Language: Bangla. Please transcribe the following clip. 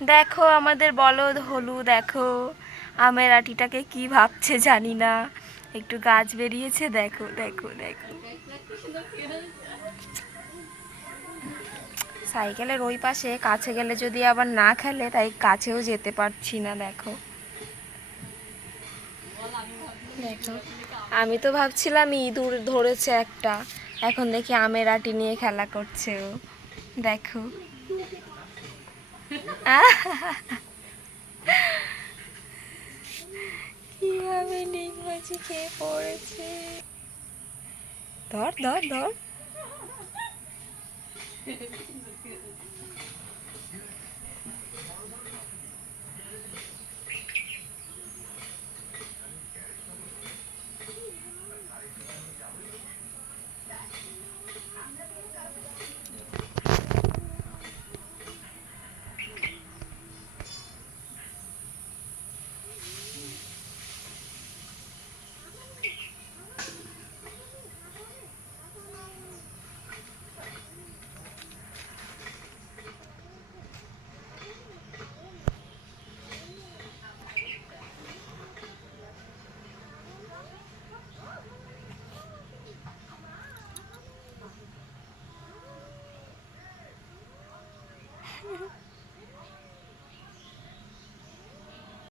দেখো আমাদের বলদ হলু, দেখো আমের আটিটাকে কি ভাবছে জানি না। একটু গাছ বেরিয়েছে, দেখো দেখো দেখো। সাইকেলের ওই পাশে কাছে গেলে যদি আবার না খেলে, তাই কাছেও যেতে পারছি না। দেখো দেখো, আমি তো ভাবছিলাম ইঁদুর ধরেছে একটা, এখন দেখি আমের আটি নিয়ে খেলা করছে ও। দেখো কিভাবে ডিগবাজি খেয়ে পড়েছে। ধর ধর ধর।